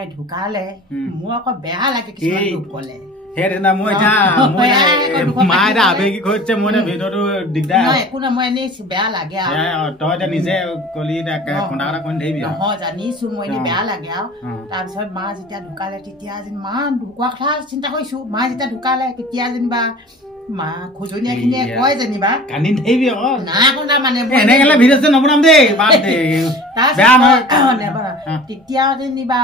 মায়ে ঢুকালে মোৰ আকৌ বেয়া লাগে কিছুমান লোক ক'লে হেৰেনা মই যা মই মায়ে আবেগিক হৈছে মই ভিডিওটো দিগদাৰ নাই একো না মই এনে বেয়া লাগে আৰু তই নিজে কলি কোনা কোনা কোন দেবি নহয় জানিছো মই এনে বেয়া লাগে আৰু তাৰপিছত মা যেতিয়া ঢুকালে তেতিয়া যেন মা ঢুকুৱা কথা চিন্তা কৰিছো মা যেতিয়া ঢুকালে কেতিয়া যেনিবা মা খুজনীয়া খিনিয়ে কয় যেনিবা কান্দি দেবি আকৌ নাই কোনা মানে এনে গেলে ভিডিও নবনাম দেই বাদ দে বেয়া নহয় তেতিয়া যেনিবা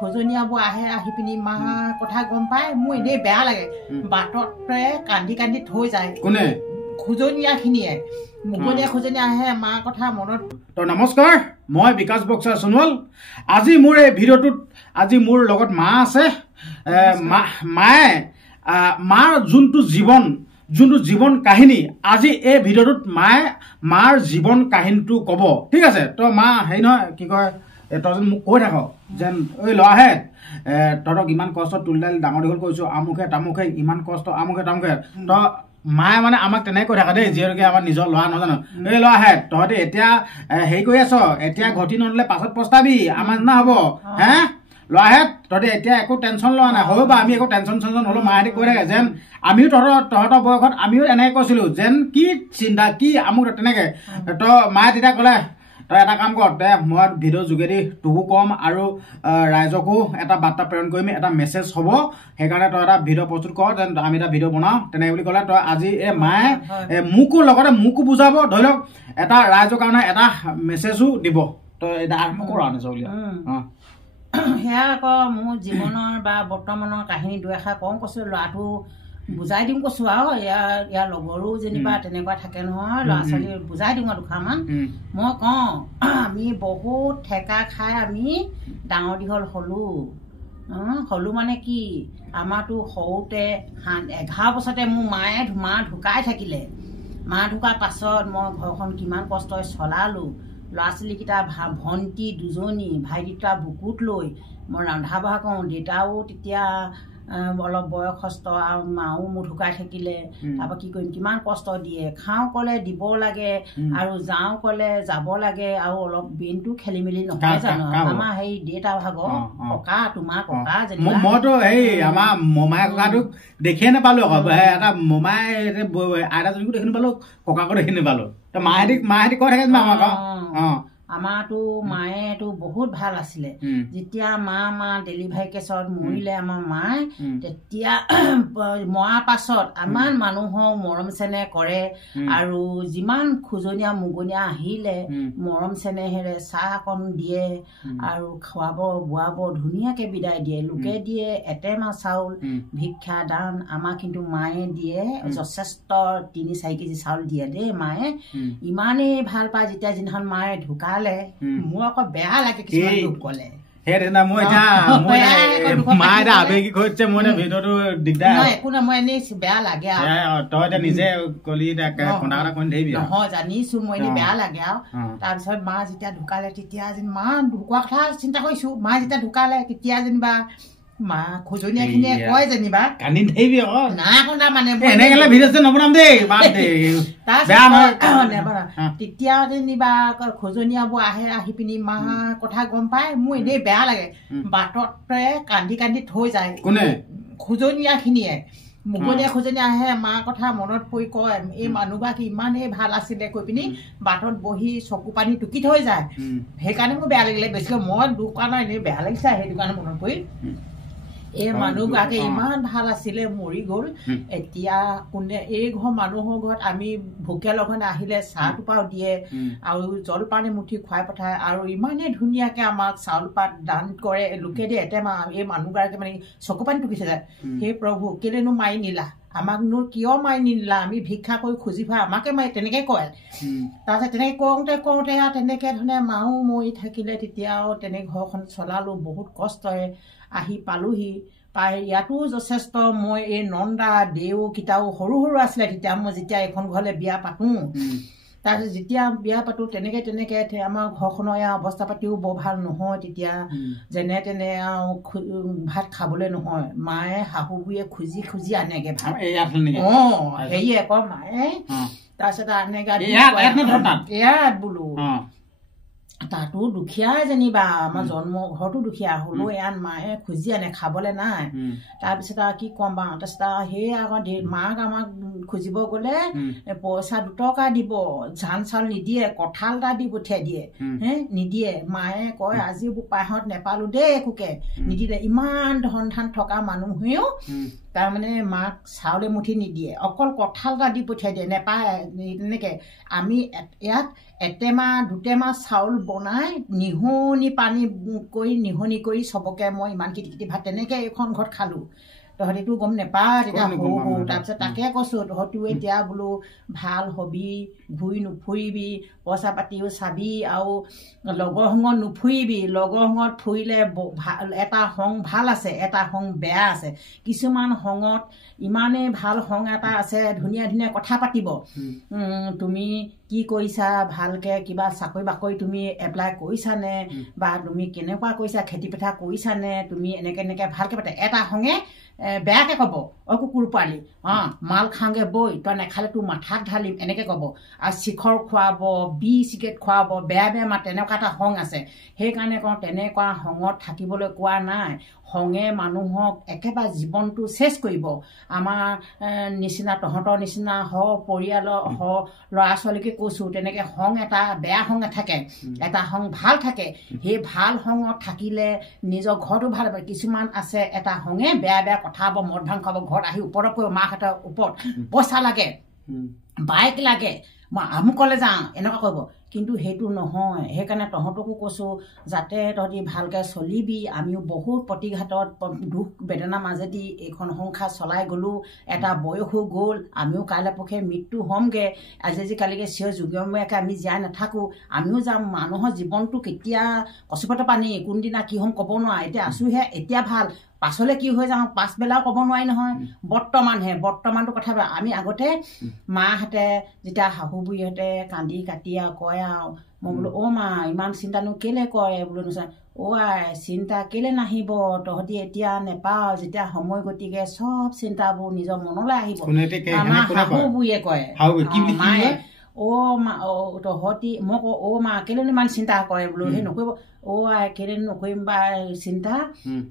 খুজনীয়াবোৰ আহে আহি পিনি মা কথা গম পায় মোৰ এনেই বেয়া লাগে বাটতে কান্দি কান্দি থৈ যায় কোনে খুজনীয়া খিনিয়ে মুকনীয়া খুজনীয়া আহে মা কথা মনত তো নমস্কাৰ মই বিকাশ বক্সা সোণোৱাল আজি মোৰ এই ভিডিওটোত আজি মোৰ লগত মা আছে মায়ে মাৰ যোনটো জীৱন কাহিনী আজি এই ভিডিওটোত মায়ে মাৰ জীৱন কাহিনীটো ক'ব ঠিক আছে তো মা হেৰি নহয় কি কয় তই যেন মোক কৈ থাক যেন ঐ ল'ৰাহে তহঁতক ইমান কষ্ট তুলিদালি ডাঙৰ দীঘল কৰিছোঁ আমুকে তামুকে ইমান কষ্ট আমুকে তামুকে তো মায়ে মানে আমাক তেনেকৈ কৈ থাকে দেই যিহেতুকে আমাৰ নিজৰ ল'ৰা নহয় জানো এই ল'ৰাহে তহঁতে এতিয়া হেৰি কৰি আছ এতিয়া ঘটি নল'লে পাছত পস্তাবি আমাৰ না হ'ব হে ল'ৰাহে তহঁতে এতিয়া একো টেনশ্যন লোৱা নাই হ'ব বা আমি একো টেনশ্যন হ'লেও মাহঁতে কৈ থাকে যেন আমিও তহঁতৰ বয়সত আমিও এনেকৈ কৈছিলোঁ যেন কি চিন্তা কি আমুক তেনেকৈ তো মায়ে তেতিয়া ক'লে তই এটা কাম কৰ দে মই ভিডিঅ'ৰ যোগেদি তোকো ক'ম আৰু ৰাইজকো এটা বাৰ্তা প্ৰেৰণ কৰিম এটা মেছেজ হ'ব সেইকাৰণে তই এটা ভিডিঅ' প্ৰস্তুত কৰ যেন আমি এটা ভিডিঅ' বনাওঁ তেনেকৈ বুলি ক'লে তই আজি এই মায়ে মোকো বুজাব ধৰি লওক এটা ৰাইজৰ কাৰণে এটা মেছেজো দিব তই এটা আৰম্ভ কৰ আৰু নিশ্চয় অঁ সেয়া আকৌ মোৰ জীৱনৰ বা বৰ্তমানৰ কাহিনী দুএষাৰ কওঁ কৈছোঁ ল'ৰাটো বুজাই দিম কৈছোঁ আৰু ইয়াৰ লগৰো যেনিবা তেনেকুৱা থাকে নহয় ল'ৰা ছোৱালী বুজাই দিওঁ আৰু দুষাৰমান মই কওঁ আমি বহুত ঠেকা খাই আমি ডাঙৰ দীঘল হ'লোঁ মানে কি আমাৰতো সৰুতে 11 বছৰতে মোৰ মা ঢুকাই থাকিলে মা ঢুকাৰ পাছত মই ঘৰখন কিমান কষ্টৰে চলালোঁ ল'ৰা ছোৱালীকেইটা ভণ্টি দুজনী ভাইটি দুটা বুকুত লৈ মই ৰন্ধা বঢ়া কৰোঁ দেউতাও তেতিয়া অলপ বয়সস্থ আৰু মাও মোৰ ঢুকাই থাকিলে তাৰপৰা কি কৰিম কিমান কষ্ট দিয়ে খাওঁ ক'লে দিব লাগে আৰু যাওঁ ক'লে যাব লাগে আৰু অলপ ব্ৰেইনটো খেলি মেলি নহয় জানো আমাৰ সেই দেউতা ভাগৰ ককা তোমাৰ ককা যেনিবা মইতো সেই আমাৰ মমাই ককাটোক দেখিয়ে নাপালোঁ আকৌ এটা মমাই আইতাজনীকো দেখি নাপালোঁ ককাকো দেখি নাপালোঁ মাহেঁতি কৈ থাকে আমাক অঁ আমাৰতো মায়েতো বহুত ভাল আছিলে যেতিয়া মা ডেলিভাৰী কেছত মৰিলে আমাৰ মায়ে তেতিয়া মৰাৰ পাছত আমাৰ মানুহক মৰম চেনেহ কৰে আৰু যিমান খুজনীয়া মুগনীয়া আহিলে মৰম চেনেহেৰে চাহ অকণ দিয়ে আৰু খুৱাব বোৱাব ধুনীয়াকৈ বিদায় দিয়ে লোকে দিয়ে এটেমা চাউল ভিক্ষা দান আমাক কিন্তু মায়ে দিয়ে যথেষ্ট 3-4 কেজি চাউল দিয়ে দেই মায়ে ইমানেই ভাল পায় যেতিয়া যিদিনাখন মায়ে ঢুকালে মোৰ আকৌ বেয়া লাগে কিছুমান লোক ক'লে হেৰেনা মই যা মায়ে আবেগিক হৈছে মই ভিডিওটো দিগদাৰ নাই একো না মই এনে বেয়া লাগে আৰু তই নিজে কলি কোনা কোনা কোন দেবি নহয় জানিছো মই এনে বেয়া লাগে আৰু তাৰপিছত মা যেতিয়া ঢুকালে তেতিয়া যেন মা ঢুকুৱা কথা চিন্তা কৰিছো মা যেতিয়া ঢুকালে কেতিয়া যেনিবা মা খুজনীয়া খিনিয়ে কয় যেনিবা কান্দি দেবি আকৌ নাই কোনা মানে এনে গেলে ভিডিঅ' নবনাম দেই বাদ দে বেয়া নহয় তেতিয়া যেনিবা খুজনীয়াবোৰ আহে আহি পিনি মা কথা গম পায় মোৰ এনেই বেয়া লাগে বাটতে কান্দি কান্দি থৈ যায় কোনে খুজনীয়া খিনিয়ে মুকনীয়া খুজনীয়া আহে মা কথা মনত পৰি কয় এই মানুহগৰাকী ইমানেই ভাল আছিলে কৈ পিনি বাটত বহি চকু পানী টুকি থৈ যায় সেইকাৰণে মোৰ বেয়া লাগিলে বেছিকৈ মই দুখ কৰা নাই এনেই বেয়া লাগিছে সেইটো কাৰণে মনত পৰি এই মানুহগৰাকী ইমান ভাল আছিলে মৰি গ'ল এতিয়া কোনে এই ঘৰ মানুহৰ ঘৰত আমি ভোকে লঘনে আহিলে চাহ টোপাও দিয়ে আৰু জলপান এমুঠি খুৱাই পঠায় আৰু ইমানেই ধুনীয়াকৈ আমাক চাউল পাত দান কৰে লোকে দিয়ে এটেমা এই মানুহগৰাকী মানে চকু পানী টুকিছে যায় সেই প্ৰভু কেলেনো মাৰি নিলা আমাকনো কিয় মাৰি নিলা আমি ভিক্ষা কৰি খুজি ফুৰা আমাকে মাৰি তেনেকৈ কয় তাৰপিছত তেনেকৈ কওঁতে আৰু তেনেকৈ ধৰণে মাও মৰি থাকিলে তেতিয়াও তেনে ঘৰখন চলালোঁ বহুত কষ্টৰে আহি পালোহি পাই ইয়াতো যথেষ্ট মই এই নন্দা দেউকেইটাও সৰু আছিলে তেতিয়া মই যেতিয়া এখন ঘৰলৈ বিয়া পাতোঁ তাৰপিছত যেতিয়া বিয়া পাতোঁ তেনেকৈ আমাৰ ঘৰখনৰ অৱস্থা পাতিও বৰ ভাল নহয় তেতিয়া যেনে তেনে আৰু ভাত খাবলৈ নহয় মায়ে শাহু বুঢ়ীয়ে খুজি আনেগৈ ভাত হেৰিয়ে আকৌ মায়ে তাৰপিছত আনেগৈ ইয়াত বোলো তাতো দুখীয়া যেনিবা আমাৰ জন্ম ঘৰতো দুখীয়া হ'লেও ইয়াত মায়ে খুজি আনে খাবলৈ নাই তাৰপিছত আৰু কি ক'ম বাৰু তাৰপিছত আৰু সেই আকৌ মাক আমাক খুজিব গ'লে পইচা 2 টকা দিব ধান চাউল নিদিয়ে কঁঠাল এটা দি পঠিয়াই দিয়ে নিদিয়ে মায়ে কয় আজি বোপাইহঁত নেপালো দেই একোকে নিদিলে ইমান ধন ধান থকা মানুহেও তাৰমানে মাক চাউলে মুঠি নিদিয়ে অকল কঁঠাল এটা দি পঠিয়াই দিয়ে নেপায় তেনেকৈ আমি ইয়াত 1 মাহ 2 মাহ চাউল বনাই নিহনি পানী কৰি নিহনি কৰি চবকে মই ইমান কিটি ভাত তেনেকৈ এইখন ঘৰত খালোঁ তহঁতিতো গম নেপায় তেতিয়া সৰু সৰু তাৰপিছত তাকে কৈছোঁ তহঁতিও এতিয়া বোলো ভাল হবি ঘূৰি নুফুৰিবি পইচা পাতিও চাবি আৰু লগৰ সংগত নুফুৰিবি লগৰ সংগত ফুৰিলে এটা সংগ ভাল আছে এটা সংগ বেয়া আছে কিছুমান সংগত ইমানেই ভাল সংগ এটা আছে ধুনীয়া ধুনীয়া কথা পাতিব তুমি কি কৰিছা ভালকৈ কিবা চাকৰি বাকৰি তুমি এপ্লাই কৰিছানে বা তুমি কেনেকুৱা কৰিছা খেতি পথাৰ কৰিছানে তুমি এনেকৈ ভালকৈ পাতে এটা সংগে বেয়াকৈ ক'ব কুকুৰ পোৱালি মাল খাওঁগৈ বৈ তই নেখালে তোৰ মাথাত ঢালিম এনেকৈ ক'ব আৰু শিখৰ খুৱাব চিগাৰেট খুৱাব বেয়া বেয়া মাত তেনেকুৱা এটা সংগ আছে সেইকাৰণে কওঁ তেনেকুৱা সংগত থাকিবলৈ কোৱা নাই সংগে মানুহক একেবাৰে জীৱনটো চেছ কৰিব আমাৰ নিচিনা তহঁতৰ নিচিনা পৰিয়ালৰ ল'ৰা ছোৱালীকে কৈছোঁ তেনেকৈ সংগ এটা বেয়া সংগ নাথাকে এটা সংগ ভাল থাকে সেই ভাল সংগত থাকিলে নিজৰ ঘৰটো ভাল হ'ব কিছুমান আছে এটা সংগে বেয়া বেয়া কথা হ'ব মদ ভাং খাব ঘৰত আহি ওপৰত পৰিব মাকহঁতৰ ওপৰত পইচা লাগে বাইক লাগে মই আমুকলৈ যাওঁ এনেকুৱা কৰিব কিন্তু সেইটো নহয় সেইকাৰণে তহঁতকো কৈছোঁ যাতে তহঁতি ভালকৈ চলিবি আমিও বহুত প্ৰতিঘাতত দুখ বেদনাৰ মাজেদি এইখন সংসাৰ চলাই গ'লোঁ এটা বয়স হৈ গ'ল আমিও কাইলৈ পক্ষে মৃত্যু হ'মগৈ আজিকালিকৈ চিৰ যুগমীয়াকৈ আমি জীয়াই নাথাকোঁ আমিও যাম মানুহৰ জীৱনটো কেতিয়া কচুপাতৰ পানী কোনদিনা কি হ'ম ক'ব নোৱাৰা এতিয়া আছোঁহে এতিয়া ভাল পাছলৈ কি হৈ যাওঁ পাছবেলাও ক'ব নোৱাৰি নহয় বৰ্তমানটো কথা আমি আগতে মাহঁতে যেতিয়া শাহু বুঢ়ীহঁতে কান্দি কাটি আৰু কয় আৰু মই বোলো মা ইমান চিন্তানো কেলৈ কৰে বোলো নোচা আই চিন্তা কেলৈ নাহিব তহঁতি এতিয়া নেপাও যেতিয়া সময় গতিকে চব চিন্তাবোৰ নিজৰ মনলৈ আহিব আমাৰ শাহু বুঢ়ীয়ে কয় মায়ে মা তহঁতি মই কওঁ মা কেলেনো ইমান চিন্তা কৰে বোলো সেই নকৰিব আই কেলে নকৰিম বা চিন্তা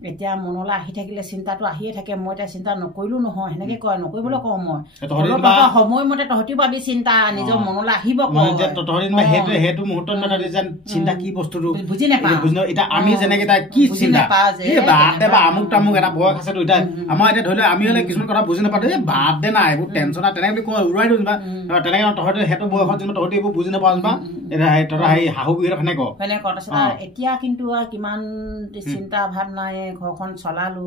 এতিয়া মনলৈ আহি থাকিলে চিন্তাটো আহিয়ে থাকে মই এতিয়া চিন্তা নকৰিলোঁ নহয় সেনেকৈ কয় নকৰিবলৈ কওঁ মই সময়মতে তহঁতিও পাবি চিন্তা নিজৰ মনলৈ আহিব সেইটো মুহূৰ্তত চিন্তা কি বস্তুটো বুজি নাপাওঁ এতিয়া আমি যেনেকৈ কি চিন্তা বা আমুক তামুক এটা বয়স আছেতো এতিয়া আমাৰ এতিয়া ধৰি লওক আমি হ'লে কিছুমান কথা বুজি নাপাওঁ এই বাদ দে নাই এইবোৰ টেনচন নাই তেনেকৈ কয় উৰুৱাই দিওঁ যেনিবা তেনেকৈ তহঁতে সেইটো বয়সত যেনিবা তহঁতি এইবোৰ বুজি নাপাওঁ যেনিবা এতিয়া সেই শাহু বুঢ়ীৰ সেনেকৈ এতিয়া কিন্তু কিমান চিন্তা ভাৱ নাই ঘৰখন চলালো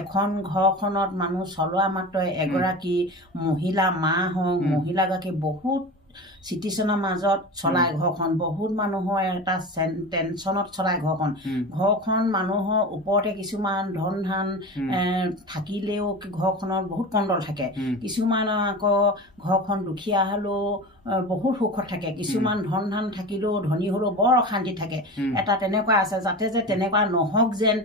এখন ঘৰখনত মানুহ চলোৱা মাত্ৰ এগৰাকী মহিলা মা হওক মহিলাগৰাকী বহুত চিটিজনৰ মাজত চলাই ঘৰখন বহুত মানুহৰ এটা টেনচনত চলাই ঘৰখন মানুহৰ ওপৰতে কিছুমান ধন ধান থাকিলেও ঘৰখনত বহুত কণ্ডল থাকে কিছুমানৰ আকৌ ঘৰখন দুখীয়া হ'লেও বহুত সুখত থাকে কিছুমান ধন ধান থাকিলেও ধনী হ'লেও বৰ অশান্তি থাকে এটা তেনেকুৱা আছে যাতে যে তেনেকুৱা নহওক যেন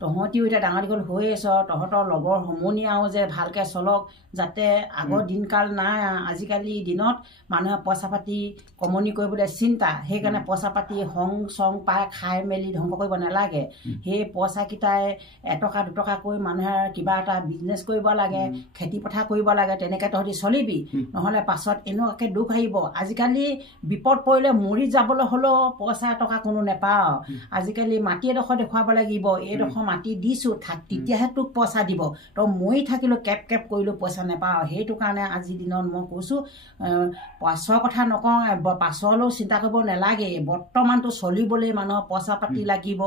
তহঁতিও এতিয়া ডাঙৰ দীঘল হৈ আছ তহঁতৰ লগৰ সমনীয়াও যে ভালকৈ চলক যাতে আগৰ দিনকাল নাই আজিকালি দিনত মানুহে পইচা পাতি কমনি কৰিবলৈ চিন্তা সেইকাৰণে পইচা পাতি হং চং পাই খাই মেলি ধ্বংস কৰিব নালাগে সেই পইচাকেইটাই 1 টকা 2 টকা কৰি মানুহে কিবা এটা বিজনেছ কৰিব লাগে খেতি পথাৰ কৰিব লাগে তেনেকৈ তহঁতি চলিবি নহ'লে পাছত এনেকুৱাকৈ দুখ আহিব আজিকালি বিপদ পৰিলে মৰি যাবলৈ হ'লেও পইচা এটকা কোনো নেপাওঁ আজিকালি মাটি এডোখৰ দেখুৱাব লাগিব এইডোখৰ মাটি দিছোঁ তেতিয়াহে তোক পইচা দিব তই মৰি থাকিলেও কেপ কৰিলেও পইচা নেপাওঁ সেইটো কাৰণে আজিৰ দিনত মই কৈছোঁ পাছৰ কথা নকওঁ পাছলৈও চিন্তা কৰিব নালাগে বৰ্তমানটো চলিবলৈ মানুহৰ পইচা পাতি লাগিব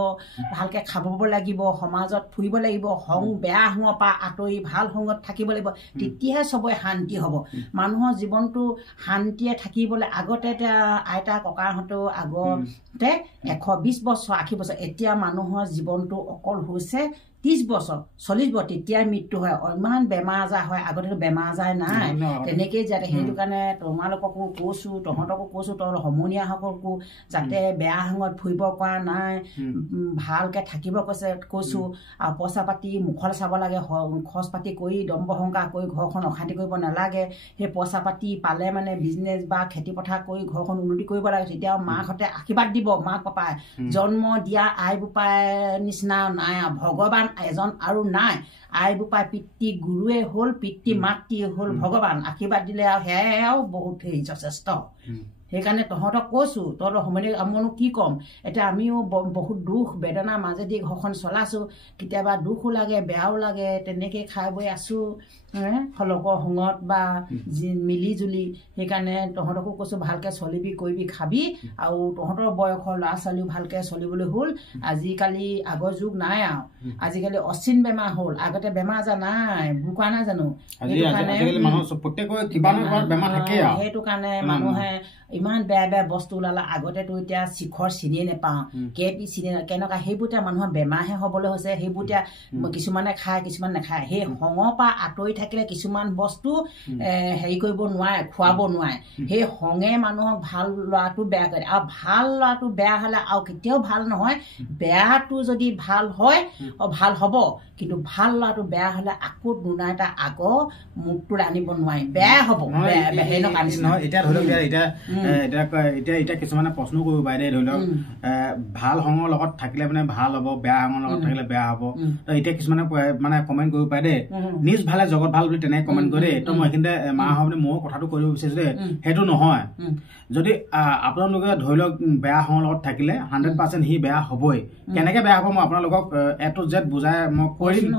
ভালকৈ খাব লাগিব সমাজত ফুৰিব লাগিব সংগ বেয়া সংগৰ পৰা আঁতৰি ভাল সংগত থাকিব লাগিব তেতিয়াহে চবৰে শান্তি হ'ব মানুহৰ জীৱনটো শান্তিয়ে থাকিবলৈ আগতে এতিয়া আইতা ককাহঁতেও আগতে 120 বছৰ 80 বছৰ এতিয়া মানুহৰ জীৱনটো অকল হৈছে 30 বছৰ 40 বছৰ তেতিয়া মৃত্যু হয় ইমান বেমাৰ আজাৰ হয় আগতেতো বেমাৰ আজাৰ নাই তেনেকেই যাতে সেইটো কাৰণে তোমালোককো কৈছো তহঁতকো কৈছো তহঁতৰ সমনীয়াসকলকো যাতে বেয়া সংগত ফুৰিব পৰা নাই ভালকে থাকিব কৈছো আৰু পইচা পাতি মুখলৈ চাব লাগে খৰচ পাতি কৰি দম্ব অহংকাৰ কৰি ঘৰখন অশান্তি কৰিব নালাগে সেই পইচা পাতি পালে মানে বিজনেছ বা খেতি পথাৰ কৰি ঘৰখন উন্নতি কৰিব লাগে তেতিয়া মাকহঁতে আশীৰ্বাদ দিব মাক পাপাই জন্ম দিয়া আই বোপাই নিচিনা নাই ভগৱান এজন আৰু নাই আই বোপাই পিতৃ গুৰুৱে হ'ল পিতৃ মাতৃ হ'ল ভগৱান আশীৰ্বাদ দিলে আৰু সেয়াও বহুত হেৰি যথেষ্ট সেইকাৰণে তহঁতক কৈছো তহঁতৰ সময় মইনো কি ক'ম এতিয়া আমিও বহুত দুখ বেদনাৰ মাজেদি ঘৰখন চলাইছোঁ কেতিয়াবা দুখো লাগে বেয়াও লাগে তেনেকৈ খাই বৈ আছোঁ লগৰ সংগত বা মিলি জুলি সেইকাৰণে তহঁতকো কৈছোঁ ভালকৈ চলিবি কৰিবি খাবি আৰু তহঁতৰ বয়সৰ ল'ৰা ছোৱালীও ভালকৈ চলিবলৈ হ'ল আজিকালি আগৰ যুগ নাই আৰু আজিকালি অচিন বেমাৰ হ'ল আগতে বেমাৰ আজাৰ নাই বুকুৱা নাই জানো সেইটো কাৰণে মানুহে ইমান বেয়া বেয়া বস্তু ওলালে আগতেতো এতিয়া শিখৰ চিনিয়ে নাপাওঁ কেপি চিনি কেনেকুৱা সেইবোৰ এতিয়া মানুহৰ বেমাৰহে হ'বলৈ হৈছে সেইবোৰ এতিয়া কিছুমানে খায় কিছুমান নাখায় সেই সংগৰ পৰা আঁতৰি থাকিলে কিছুমান বস্তু হেৰি কৰিব নোৱাৰে খুৱাব নোৱাৰে সেই সংগে মানুহক ভাল ল'ৰাটো বেয়া কৰে আৰু ভাল ল'ৰাটো বেয়া হ'লে আৰু কেতিয়াও ভাল নহয় বেয়াটো যদি ভাল হয় ভাল হ'ব কিন্তু ভাল ল'ৰাটো বেয়া হ'লে আকৌ দুনা এটা আগৰ মুখটোত আনিব নোৱাৰি বেয়া হ'ব এতিয়া ধৰি লওক এতিয়া কিছুমানে প্ৰশ্ন কৰিব পাৰে ধৰি লওক ভাল সংগৰ লগত থাকিলে মানে ভাল হ'ব বেয়া সংগৰ লগত থাকিলে বেয়া হ'ব এতিয়া কিছুমানে মানে কমেণ্ট কৰিব পাৰে দেই নিজ ভালে জগত ভাল বুলি তেনেকে কমেণ্ট কৰে দেই তো মই এইখিনিতে মা মানে ময়ো কথাটো কৰিব বিচাৰিছো দেই সেইটো নহয় যদি আপোনালোকে ধৰি লওক বেয়া সংগৰ লগত থাকিলে 100% সি বেয়া হ'বই কেনেকে বেয়া হ'ব মই আপোনালোকক A to Z বুজাই মই কৈ দিম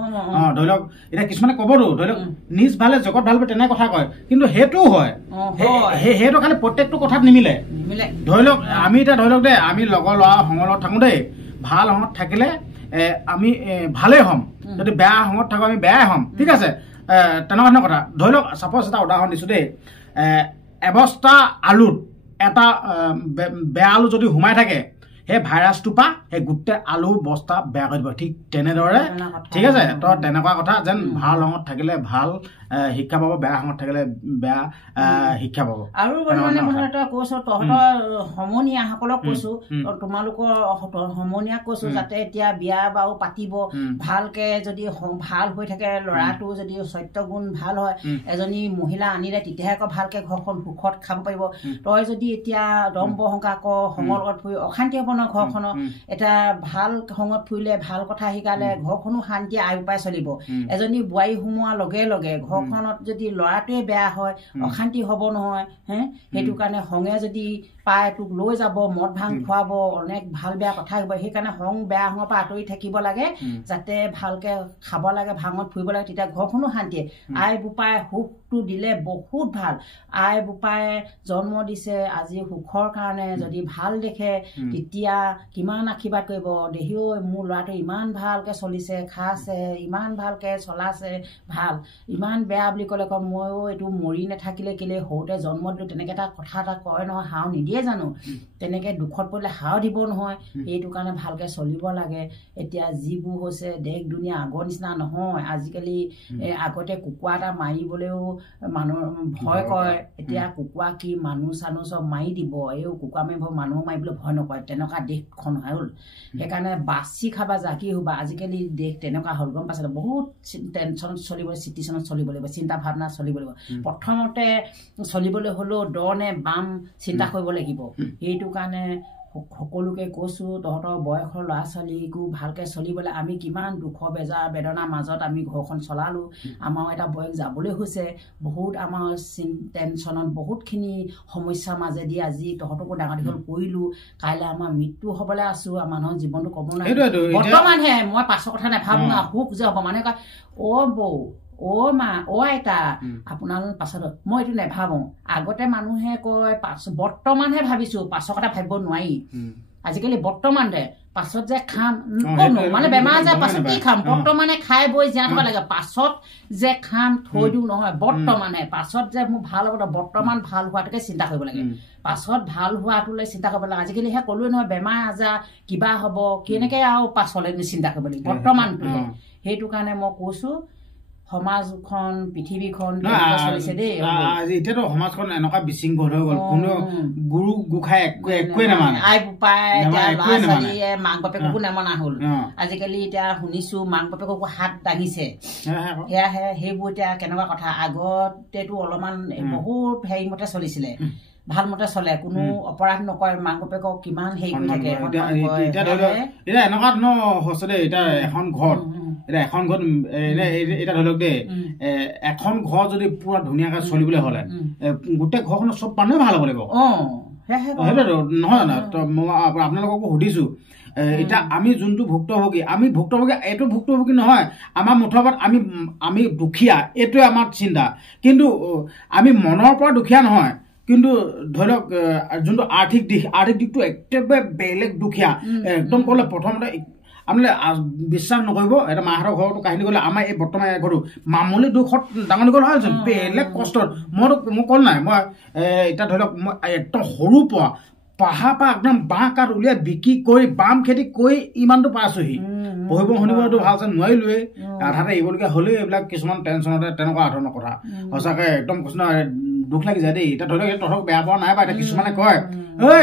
ধৰি লওক এতিয়া কিছুমানে ক'বতো ধৰি লওক নিজ ভালে জগত ভাল বুলি তেনেকে কথা কয় কিন্তু সেইটোও হয় সেইটো খালি প্ৰত্যেকটো কথাত নিমিলে ধৰি লওক আমি এতিয়া ধৰি লওক দেই আমি লগৰ ল'ৰা সংগৰ লগত থাকোঁ দেই ভাল সংগত থাকিলে আমি ভালেই হ'ম যদি বেয়া সংগত থাকোঁ আমি বেয়াই হ'ম ঠিক আছে তেনেকুৱা ধৰণৰ কথা ধৰি লওক ছাপ'জ এটা উদাহৰণ দিছোঁ দেই এবস্তা আলুত এটা বেয়া আলু যদি সোমাই থাকে সেই ভাইৰাছটোৰ পৰা সেই গোটেই আলু বস্তা বেয়া কৰি দিব ঠিক তেনেদৰে ঠিক আছে তো তেনেকুৱা কথা যেন ভাল সংগত থাকিলে ভাল শিক্ষা পাব বেয়া সংগত থাকিলে বেয়া শিক্ষা পাব আৰু মানে মই এটা কৈছো তহঁতৰ সমনীয়াসকলক কৈছো তোমালোকৰ সমনীয়াক কৈছো যাতে এতিয়া বিয়া বাৰু পাতিব ভালকে যদি ভাল হৈ থাকে ল'ৰাটো যদি চৰিত্ৰ গুণ ভাল হয় এজনী মহিলা আনিলে তেতিয়াহে আকৌ ভালকে ঘৰখন সুখত খাব পাৰিব তই যদি এতিয়া দম্ব অহংকাৰ সংগৰ লগত ফুৰি অশান্তি হ'ব ন ঘৰখনৰ এটা ভাল সংগত ফুৰিলে ভাল কথা শিকালে ঘৰখনো শান্তি আই উপায় চলিব এজনী বোৱাৰী সোমোৱাৰ লগে লগে ঘৰখনত যদি ল'ৰাটোৱে বেয়া হয় অশান্তি হ'ব নহয় সেইটো কাৰণে সংগে যদি পায় তোক লৈ যাব মদ ভাং খুৱাব অনেক ভাল বেয়া কথা আহিব সেইকাৰণে সংগ বেয়া সংগৰ পৰা আঁতৰি থাকিব লাগে যাতে ভালকে খাব লাগে ভাঙত ফুৰিব লাগে তেতিয়া ঘৰখনো শান্তিয়ে আই বোপাই সুখটো দিলে বহুত ভাল আই বোপাই জন্ম দিছে আজি সুখৰ কাৰণে যদি ভাল দেখে তেতিয়া কিমান আশীৰ্বাদ কৰিব দেহিও মোৰ ল'ৰাটো ইমান ভালকে চলিছে খাইছে ইমান ভালকে চলাছে ভাল ইমান বেয়া বুলি ক'লে কয় ময়ো এইটো মৰি নাথাকিলে কেলে সৰুতে জন্ম দিলোঁ তেনেকৈ এটা কথা এটা কয় নহয় হাও নিদিয়ে জানো তেনেকৈ দুখত পৰিলে হাও দিব নহয় সেইটো কাৰণে ভালকৈ চলিব লাগে এতিয়া যিবোৰ হৈছে দেশ দুনীয়া আগৰ নিচিনা নহয় আজিকালি আগতে কুকুৰা এটা মাৰিবলৈও মানুহ ভয় কৰে এতিয়া কুকুৰা কি মানুহ চানুহ চব মাৰি দিব এই কুকুৰা মাৰিব মানুহ মাৰিবলৈ ভয় নকৰে তেনেকুৱা দেশখন হ'ল সেইকাৰণে বাচি খাবা জাকি হ'বা আজিকালি দেশ তেনেকুৱা হ'ল গম পাইছে বহুত টেনশ্যনত চলিব চিটুৱেশ্যনত চলিব লাগিব চিন্তা ভাৱনা চলিব লাগিব প্ৰথমতে চলিবলৈ হ'লেও দ নে বাম চিন্তা কৰিব লাগিব সেইটো কাৰণে সকলোকে কৈছোঁ তহঁতৰ বয়সৰ ল'ৰা ছোৱালীকো ভালকৈ চলিবলৈ আমি কিমান দুখ বেদনাৰ মাজত আমি ঘৰখন চলালোঁ আমাৰ এটা বয়স যাবলৈ হৈছে বহুত আমাৰ টেনশ্যনত বহুতখিনি সমস্যাৰ মাজেদি আজি তহঁতকো ডাঙৰ দীঘল কৰিলোঁ কাইলৈ আমাৰ মৃত্যু হ'বলৈ আছোঁ আৰু মানুহৰ জীৱনটো ক'ব নোৱাৰে বৰ্তমানহে মই পাছৰ কথা নাভাবোঁ না সুখ যে হ'ব মানুহে কয় অ' বৌ অ' মা অ' আইতা আপোনালোক পাছত মই এইটো নাভাবোঁ আগতে মানুহে কয় বৰ্তমানহে ভাবিছোঁ পাছৰ কথা ভাবিব নোৱাৰি আজিকালি বৰ্তমানতে পাছত যে খাম মানে বেমাৰ আজাৰ পাছত কি খাম বৰ্তমানে খাই বৈ জীয়াই থব লাগে পাছত যে খাম থৈ দিওঁ নহয় বৰ্তমানে পাছত যে মোৰ ভাল হ'ব বৰ্তমান ভাল হোৱাটোকে চিন্তা কৰিব লাগে পাছত ভাল হোৱাটোলৈ চিন্তা কৰিব লাগে আজিকালিহে ক'লোৱে নহয় বেমাৰ আজাৰ কিবা হ'ব কেনেকৈ আৰু পাছলৈ চিন্তা কৰিব লাগিব বৰ্তমানটোহে সেইটো কাৰণে মই কৈছোঁ সমাজখন পৃথিৱীখন চলিছে দেই এতিয়াতো সমাজখন এনেকুৱা বিশৃংখল হৈ গ'ল কোনো গুৰু গোসাঁই একোৱে নামানে আই বোপাই এতিয়া ল'ৰা ছোৱালীয়ে মাক বাপেককো নামনা হ'ল আজিকালি এতিয়া শুনিছো মাক বাপেককো হাত দাঙিছে সেয়াহে সেইবোৰ এতিয়া কেনেকুৱা কথা আগতেতো অলপমান বহুত হেৰিমতে চলিছিলে ভাল মতে চলে কোনো অপৰাধ নকৰে মাক বাপেকক কিমান হেৰি কৰি থাকে এতিয়া এনেকুৱা ধৰণৰ হৈছে দেই এতিয়া এখন ঘৰত এতিয়া এখন ঘৰত এতিয়া ধৰি লওক দেই এখন ঘৰ যদি পুৰা ধুনীয়াকে চলিবলৈ হলে গোটেই ঘৰখনৰ চব মানুহে ভাল হ'ব লাগিব সেইটোতো নহয় জানো মই আপোনালোককো সুধিছো এতিয়া আমি যোনটো ভুক্তভোগী আমি ভুক্তভোগী এইটো ভুক্তভোগী নহয় আমাৰ মুঠৰ আমি দুখীয়া এইটোৱে আমাৰ চিন্তা কিন্তু আমি মনৰ পৰা দুখীয়া নহয় কিন্তু ধৰি লওক যোনটো আৰ্থিক দিশটো একেবাৰে বেলেগ দুখীয়া একদম ক'লে প্ৰথমতে আপোনালোকে বিশ্বাস নকৰিব এটা মাহঁতৰ ঘৰতো কাহিনী ক'লে আমাৰ এই বৰ্তমান ঘৰটো মামুলি দুখত ডাঙৰ দীঘল হয় বেলেগ কষ্টত মই ক'ল নাই মই এতিয়া ধৰি লওক মই একদম সৰুৰ পৰা পাহাৰ পৰা একদম বাঁহ কাঠ উলিয়াই বিক্ৰী কৰি বাম খেতি কৰি ইমানটো পাইছোহি পঢ়িব শুনিবতো ভালছে নোৱাৰিলোৱে আধাতে এৰিবলগীয়া হ'লেও এইবিলাক কিছুমান টেনশ্যনতে তেনেকুৱা ধৰণৰ কথা সঁচাকৈ একদম কৈছো দুখ লাগি যায় দেই এতিয়া ধৰি লওক তহঁতক বেয়া পোৱা নাই বা এতিয়া কিছুমানে কয় ঐ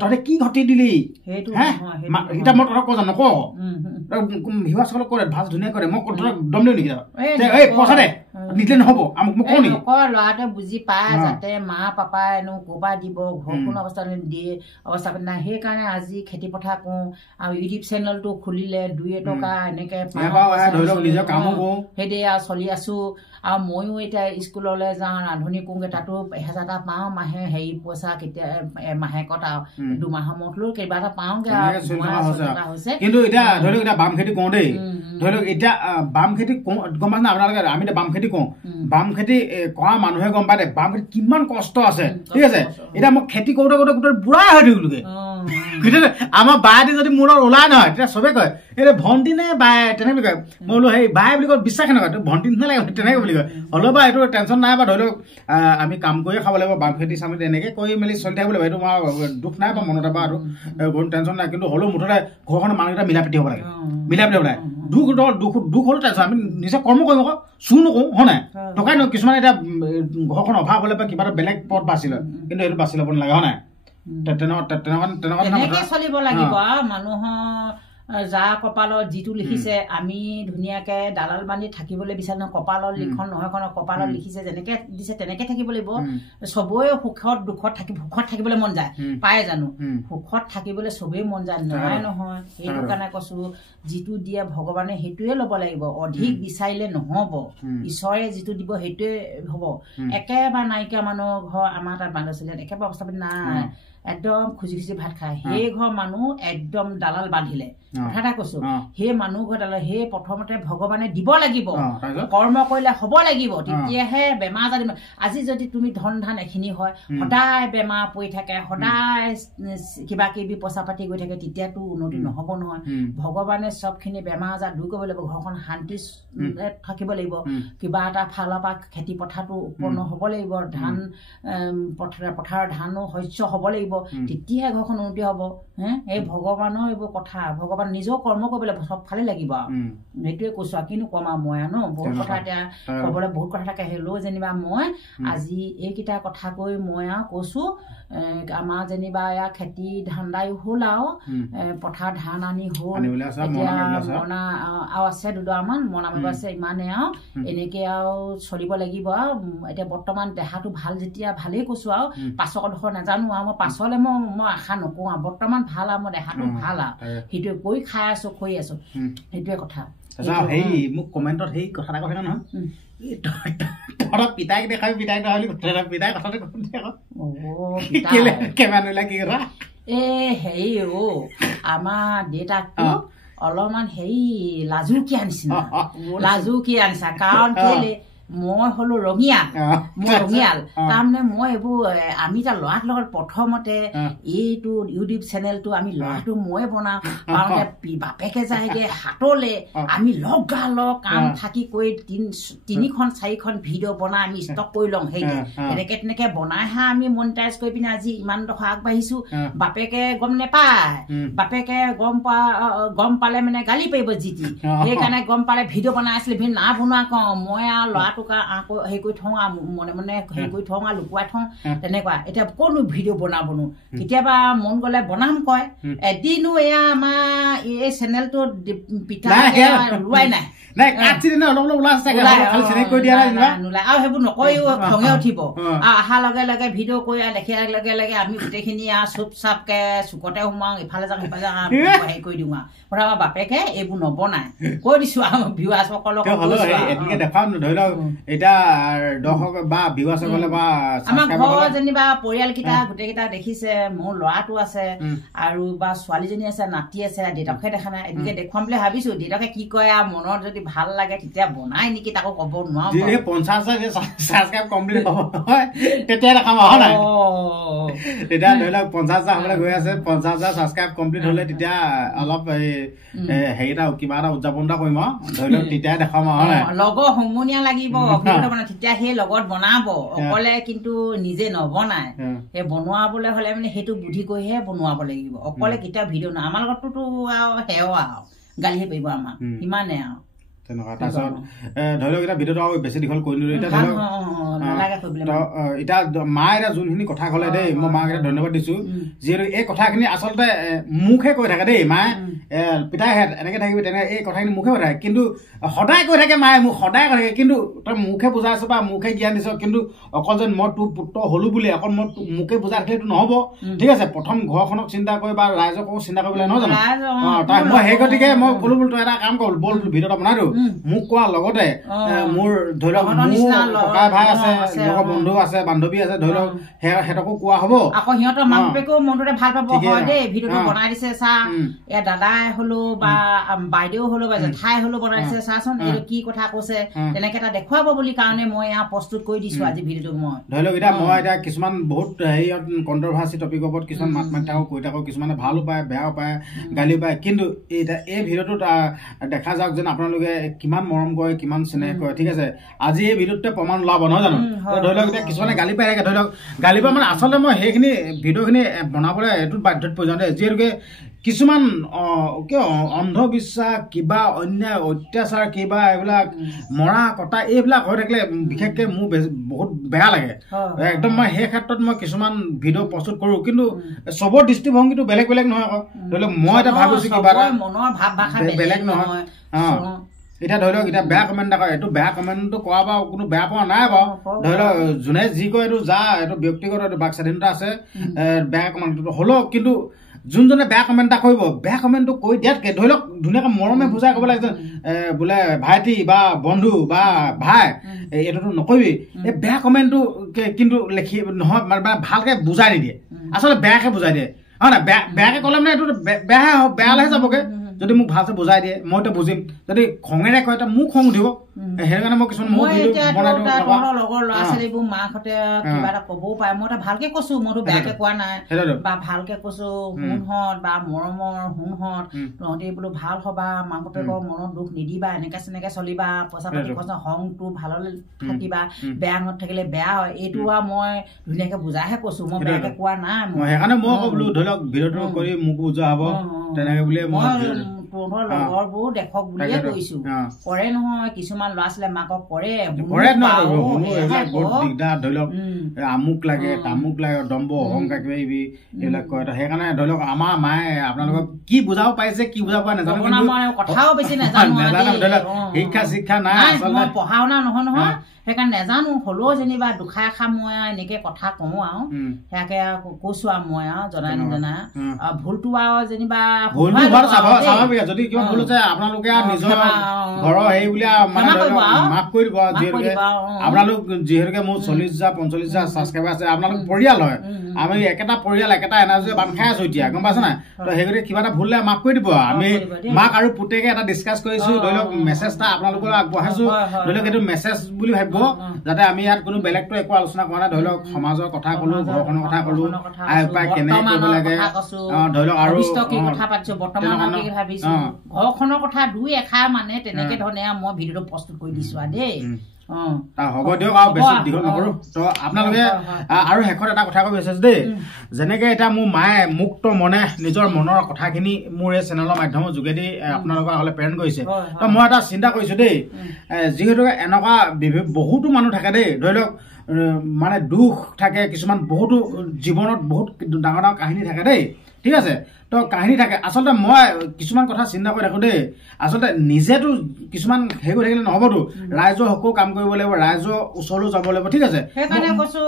তহঁতে কি ঘটি দিলি এতিয়া মই তহঁতক কৈ নকওঁ হিৱাসকলক কৰে ভাল ধুনীয়া কৰে মই তহঁতক দম দিওঁ নেকি এই পইচা দে নিদিলে নহ'ব মোক কওঁ নেকি ল'ৰাটোৱে বুজি পায় যাতে মা পাপাই ক'ৰবাত দিব ঘৰ কোনো অৱস্থাত দিয়ে অৱস্থা নাই সেইকাৰণে আজি খেতি পথাৰ কৰোঁ আৰু ইউটিউব চেনেলটো খুলিলে 2 টকা এনেকে সেইদে আৰু চলি আছো আৰু ময়ো এতিয়া স্কুললৈ যাওঁ ৰান্ধনি কৰোঁগৈ তাতো 1000 এটা পাওঁ মাহে হেৰি পইচা কেতিয়া মাহেকত আৰু 2 মাহৰ মূৰতলৈ কিবা এটা পাওঁগৈ হৈছে কিন্তু এতিয়া ধৰি লওক এতিয়া বাম খেতি কৰোঁ দেই ধৰি লওক এতিয়া বাম খেতি গম পাইছে আপোনালোকে আমি এতিয়া বাম খেতি কৰোঁ বাম খেতি কৰা মানুহে গম পায় দে বাম খেতি কিমান কষ্ট আছে ঠিক আছে এতিয়া মই খেতি কৰোঁতে গোটেই বুঢ়া হৈ থাকিলোগে আমাৰ বায়েদি যদি মূৰত ওলাই নহয় তেতিয়া চবে কয় এই ভণ্টি নে বাই তেনেকৈ কয় মই বোলো সেই বাই বুলি কয় বিশ্বাস নকয় ভণ্টি নিচিনা লাগে তেনেকৈ বুলি কয় হ'লেও বা এইটো টেনশ্যন নাই বা ধৰি লওক আমি কাম কৰিয়ে খাব লাগিব বাম খেতি চাম এনেকৈ কৰি মেলি চলি থাকিব লাগিব এইটো আমাৰ দুখ নাই বা মনতে বা আৰু কোনো টেনশ্যন নাই কিন্তু হ'লেও মুঠতে ঘৰখনৰ মানুহকেইটা মিলা প্ৰীতি হ'ব লাগে দুখ হ'লেও টেনশ্যন আমি নিজে কৰ্ম কৰিম আকৌ চুৰ নকৰোঁ হয় নাই টকাই নহয় কিছুমানে এতিয়া ঘৰখন অভাৱ হ'লে বা কিবা এটা বেলেগ পথ বাছি লয় কিন্তু এইটো বাছি ল'ব নালাগে হয় নাই তেনেকে চলিব লাগিব মানুহৰ যা কপালত যিটো লিখিছে আমি ধুনীয়াকে দালাল বান্ধি থাকিবলৈ বিচাৰে নহয় কপালৰ লিখন নহয় কপালত লিখিছে যেনেকে দিছে তেনেকে থাকিব লাগিব চবৰে সুখত দুখত থাকিবলৈ মন যায় পায় জানো সুখত থাকিবলৈ চবেই মন যায় নহয় সেইটো কাৰণে কৈছো যিটো দিয়ে ভগৱানে সেইটোৱে ল'ব লাগিব অধিক বিচাৰিলে নহ'ব ঈশ্বৰে যিটো দিব সেইটোৱে হ'ব একেবাৰে নাইকিয়া মানুহৰ ঘৰ আমাৰ তাত মানুহ আছিলে একেবাৰে অৱস্থা নাই একদম খুজি ভাত খায় সেই ঘৰ মানুহ একদম দালাল বান্ধিলে কথা এটা কৈছো সেই মানুহ ঘৰ দালাল সেই প্ৰথমতে ভগৱানে দিব লাগিব কৰ্ম কৰিলে হ'ব লাগিব তেতিয়াহে বেমাৰ আজাৰ আজি যদি তুমি ধন ধান এখিনি হয় সদায় বেমাৰ পৰি থাকে সদায় কিবা কিবি পইচা পাতি গৈ থাকে তেতিয়াতো উন্নতি নহ'ব নহয় ভগৱানে চবখিনি বেমাৰ আজাৰ দূৰ কৰিব লাগিব ঘৰখন শান্তি থাকিব লাগিব কিবা এটা ফালৰ পৰা খেতি পথাৰটো উৎপন্ন হ'ব লাগিব ধান পথাৰৰ ধানো শস্য হ'ব লাগিব তেতিয়াহে ঘৰখন উন্নতি হ'ব এই ভগৱানৰ এইবোৰ কথা ভগৱান নিজেও কৰ্ম কৰিবলৈ চব ফালে লাগিব আৰু সেইটোৱে কৈছো আৰু কিনো কম আৰু মই বহুত কথা এতিয়া ক'বলৈ বহুত কথা থাকে হ'লেও যেনিবা মই আজি এইকেইটা কথা কৈ মই আৰু কৈছো আমাৰ যেনিবা ইয়াৰ খেতি ধান্দাই হ'ল আৰু পথাৰ ধান আনি হ'ল এতিয়া মৰণা আৰু আছে 2ডৰামান মৰণা মাৰিব আছে ইমানে আৰু এনেকে আৰু চলিব লাগিব আৰু এতিয়া বৰ্তমান দেহাটো ভাল যেতিয়া ভালেই কৈছো আৰু পাছৰ ডোখৰ নাজানো আৰু মই পাছলৈ মই আশা নকৰোঁ আৰু বৰ্তমান ভাল আৰু মোৰ দেহাটো ভাল আৰু সেইটোৱে কৰি খাই আছো কৰি আছো সেইটোৱে কথা মোক কমেণ্টত সেই কথা এটা কথা নহয় তহঁতৰ পিতাইক দেখাবি পিতাইক নহ'লে পিতাই কথাটো কি কথা হেৰি আমাৰ দেউতাকটো অলপমান হেৰি লাজুকীয়া নিচিনা কাৰণ কেলে মই হলো ৰঙিয়াল মই ৰঙিয়াল তাৰমানে মই এইবোৰ আমি তাৰ ল'ৰাৰ লগত প্ৰথমতে এইটো ইউটিউব চেনেলটো আমি ল'ৰাটো ময়ে বনাওঁ বাপেকে যায়গে হাতলে আমি লগালগ কাম থাকি কৰি 3খন 4খন ভিডিঅ' বনাই আমি ষ্টক কৰি লওঁ সেইতে তেনেকে বনাইহে আমি মনিটাইজ কৰি পিনে আজি ইমান ডোখৰ আগবাঢ়িছো বাপেকে গম নেপায় বাপেকে গম পালে মানে গালি পাৰিব জিতি সেইকাৰণে গম পালে ভিডিঅ' বনাই আছিলে ভিডিঅ' না বনোৱা কওঁ মই আৰু ল'ৰাটোক আকৌ হেৰি কৰি থওঁ মনে মনে হেৰি কৰি থওঁ আৰু লুকুৱাই থওঁ তেনেকুৱা এতিয়া কোনো ভিডিঅ' বনাবনো কেতিয়াবা মন গ'লে বনাম কয় এদিনো এয়া আমাৰ এই চেনেলটো পিঠা ওলোৱাই নাই সেইবোৰ নকৰিও খঙে উঠিব অহাৰ লগে লগে ভিডিঅ' কৰি দেখাৰ লগে লগে আমি গোটেইখিনি চুপ চাপকে চুকতে সোমাও ইফালে যাওঁ সিফালে যাওঁ হেৰি কৰি দিওঁ আৰু আমাৰ বাপেকে এইবোৰ নবনাই কৈ দিছো আমাৰ ভিউৱাৰ্ছসকলক আমাৰ ঘৰৰ যেনিবা পৰিয়ালকেইটা গোটেইকেইটা দেখিছে মোৰ ল'ৰাটো আছে আৰু বা ছোৱালীজনী আছে নাতি আছে দেউতাকে দেখা নাই এনেকে দেখুৱাম বুলি ভাবিছো দেউতাকে কি কয় আৰু মনত যদি ভাল লাগে তেতিয়া বনাই নেকি তাকো কব নোৱাৰো তেতিয়া দেখাম তেতিয়া ধৰি লওক 50,000 হবলৈ গৈ আছে 50,000 ছাবস্ক্ৰাইব কমপ্লিট হলে তেতিয়া অলপ হেৰি এটা কিবা এটা উদযাপন এটা কৰিম আৰু ধৰি লওক তেতিয়াই দেখাম লগৰ সমনীয়া লাগিব তেতিয়া সেই লগত বনাব অকলে কিন্তু নিজে নবনাই সেই বনোৱাবলৈ হলে মানে সেইটো বুদ্ধি কৰিহে বনোৱাব লাগিব অকলে কেতিয়াও ভিডিঅ' নহয় আমাৰ লগততো আৰু সেৱা আৰু গালিহে পাৰিব আমাক ইমানে আৰু তেনেকুৱা তাৰপিছত ধৰি লওক এতিয়া ভিডিঅ'টো আৰু বেছি দীঘল কৰি নিলো এতিয়া ধৰি লওক এতিয়া মা এতিয়া যোনখিনি কথা ক'লে দেই মই মাক এতিয়া ধন্যবাদ দিছো যিহেতু এই কথাখিনি আচলতে মুখে কৈ থাকে দেই মায়ে পিতাইহেঁত এনেকে থাকিবি তেনেকে এই কথাখিনি মুখে কৈ থাকে কিন্তু সদায় কৈ থাকে মায়ে মোক সদায় কৈ থাকে কিন্তু তই মুখে বুজাইছ বা মুখে জ্ঞান দিছ কিন্তু অকল যেন মই তোৰ পুত্ৰ হলো বুলি অকল মই মুখে বুজাই থাকিলেতো নহ'ব ঠিক আছে প্ৰথম ঘৰখনক চিন্তা কৰি বা ৰাইজকো চিন্তা কৰিব লাগে নহয় জানো তাই মই সেই গতিকে মই ক'লো বোলো তই এটা কাম কৰ বল ভিডিঅ' এটা বনাই দিওঁ মোক কোৱাৰ লগতে মোৰ ধৰি লওক মোৰ ককাই ভাই আছে লগৰ বন্ধু আছে বান্ধৱী আছে ধৰি লওক সিহঁতকো কোৱা হ'ব আকৌ সিহঁতৰ মাক বাপেকেও মনটোতে ভাল পাব হয় দেই ভিডিঅ'টো বনাই দিছে চা এয়া দাদাই হলো বা বাইদেউ হলো বা জেঠাই হলো বনাই দিছে চাচোন এইটো কি কথা কৈছে তেনেকে এটা দেখুৱাব বুলি কাৰণে মই প্ৰস্তুত কৰি দিছো আজি ভিডিঅ'টো মই ধৰি লওক এতিয়া মই এতিয়া কিছুমান বহুত হেৰিয়ত কণ্ট্ৰভাৰ্চি টপিকৰ ওপৰত কিছুমান মাত মাতি থাকোঁ কৈ থাকোঁ কিছুমানে ভালো পায় বেয়াও পায় গালিও পায় কিন্তু এতিয়া এই ভিডিঅ'টোত দেখা যাওক যেন আপোনালোকে কিমান মৰম কৰে কিমান স্নেহ কৰে ঠিক আছে আজি এই ভিডিঅ'টোতে প্ৰমাণ ওলাব নহয় জানো ধৰি লওক এতিয়া কিছুমানে গালি পাই থাকে ধৰি লওক গালি পাই মানে আচলতে মই সেইখিনি ভিডিঅ'খিনি বনাবলৈ এইটোত বাধ্যত প্ৰয়োজন দেই যিহেতুকে কিছুমান কিয় অন্ধবিশ্বাস কিবা অন্যায় অত্যাচাৰ কিবা এইবিলাক মৰা কটা এইবিলাক হৈ থাকিলে বিশেষকৈ মোৰ বহুত বেয়া লাগে একদম মই সেই ক্ষেত্ৰত মই কিছুমান ভিডিঅ' প্ৰস্তুত কৰোঁ কিন্তু চবৰ দৃষ্টিভংগীটো বেলেগ বেলেগ নহয় আকৌ ধৰি লওক মই এটা ভাবিছোঁ কিবা এটা বেলেগ নহয় এতিয়া ধৰি লওক এতিয়া বেয়া কমেণ্ট এটা কৰে এইটো বেয়া কমেণ্টটো কৰা বাৰু কোনো বেয়া পোৱা নাই বাৰু ধৰি লওক যোনে যি কয় এইটো যা এইটো ব্যক্তিগত এইটো বাক স্বাধীনতা আছে বেয়া কমেণ্টটো হ'লেও কিন্তু যোনজনে বেয়া কমেণ্ট এটা কৰিব বেয়া কমেণ্টটো কৈ দিয়াতকৈ ধৰি লওক ধুনীয়াকৈ মৰমে বুজাই ক'ব লাগে বোলে ভাইটি বা বন্ধু বা ভাই এইটোতো নকৰিবি এই বেয়া কমেণ্টটো কিন্তু লিখি নহয় মানে ভালকৈ বুজাই নিদিয়ে আচলতে বেয়াকৈ বুজাই দিয়ে হয় নাই বেয়াকৈ ক'লে মানে এইটো বেয়ালৈহে যাবগৈ যদি মোক ভালছে বুজাই দিয়ে মইতো বুজিম যদি খঙেৰে কয় এতিয়া মোক খং উঠিব সেইকাৰণে মই কিছুমান লগৰ ল'ৰা ছোৱালীবোৰ মাকহঁতে কিবা এটা ক'বও পাৰে মই এটা ভালকে কৈছো মইতো বেয়াকে কোৱা নাই বা ভালকে কৈছো শুনহঁত বা মৰমৰ শুনহঁত তহঁতি বোলো ভাল হবা মাক বাপেকৰ মনত দুখ নিদিবা এনেকে চেনেকে চলিবা পইচা পাতি খৰচ খংটো ভাললৈ থাকিবা বেয়া মত থাকিলে বেয়া হয় এইটো আৰু মই ধুনীয়াকে বুজাইহে কৈছো মই বেয়াকে কোৱা নাই সেইকাৰণে মই বোলো ধৰি লওক ভিডিঅ'টো কৰি মোক বুজোৱা হ'ব তেনেকে বুলি মই তহঁতৰ লগৰবোৰ দেখক বুলিয়ে কৈছো কৰে নহয় কিছুমান ল'ৰা ছোৱালীয়ে মাকক কৰে দিগদাৰ ধৰি লওক আমুক লাগে তামুক লাগে দম্ব অহংকাৰ কিবা কিবি এইবিলাক কয় সেইকাৰণে ধৰি লওক আমাৰ মায়ে আপোনালোকক কি বুজাব পাৰিছে কি বুজাব পৰা নাজানো কথাও বেছি নাজানো ধৰি লওক শিক্ষা শিক্ষা নাই পঢ়া শুনা নহয় নহয় সেইকাৰণে নাজানো হ'লেও যেনিবা দুখাৰ খাম মই এনেকে কথা কওঁ আৰু সেয়াকে কৈছো আৰু মই আৰু জনাই নজনাই ভুলটো আৰু যেনিবা যদি কিবা ভুল হৈছে আপোনালোকে নিজৰ ঘৰৰ হেৰি বুলি মাফ কৰি দিব যিহেতুকে আপোনালোক যিহেতুকে মোৰ 40,000 45,000 ছাবস্ক্ৰাইবাৰ আছে আপোনালোক পৰিয়াল হয় আমি একেটা পৰিয়াল একেটা এনাৰ্জি বান্ধ খাই আছো এতিয়া গম পাইছে নাই তো সেই গতিকে কিবা এটা ভুল হ'লে মাফ কৰি দিব আমি মাক আৰু পুতেকে এটা ডিছকাছ কৰিছো ধৰি লওক মেছেজ এটা আপোনালোকৰ আগবঢ়াইছো ধৰি লওক এইটো মেছেজ বুলি ভাবিব যাতে আমি ইয়াত কোনো বেলেগটো একো আলোচনা কৰা নাই ধৰি লওক সমাজৰ কথা ক'লো ঘৰখনৰ কথা ক'লো আই পাই কেনে কৰিব লাগে ধৰি লওক আৰু কি কথা পাতিছো বৰ্তমানৰ কি ভাবিছো ঘৰখনৰ কথা দুই এষাৰ মানে তেনেকে ধৰণে মই ভিডিঅ'টো প্ৰস্তুত কৰি দিছো দেই হ'ব দিয়ক আৰু বেছি দীঘল নকৰো তো আপোনালোকে আৰু শেষত এটা কথা ক'ব বিচাৰিছো দেই যেনেকে এতিয়া মোৰ মায়ে মুক্ত মনে নিজৰ মনৰ কথাখিনি মোৰ এই চেনেলৰ মাধ্যমৰ যোগেদি আপোনালোকৰ আগলৈ প্ৰেৰণ কৰিছে তো মই এটা চিন্তা কৰিছো দেই যিহেতু এনেকুৱা বহুতো মানুহ থাকে দেই ধৰি লওক মানে দুখ থাকে কিছুমান বহুতো জীৱনত বহুত ডাঙৰ ডাঙৰ কাহিনী থাকে দেই ঠিক আছে তো কাহিনী থাকে আচলতে মই কিছুমান কথা চিন্তা কৰি থাকো দেই আচলতে নিজেতো কিছুমান হেৰি কৰি থাকিলে নহ'বতো ৰাইজৰ হকো কাম কৰিব লাগিব ৰাইজৰ ওচৰলৈ যাব লাগিব ঠিক আছে সেইকাৰণে কৈছো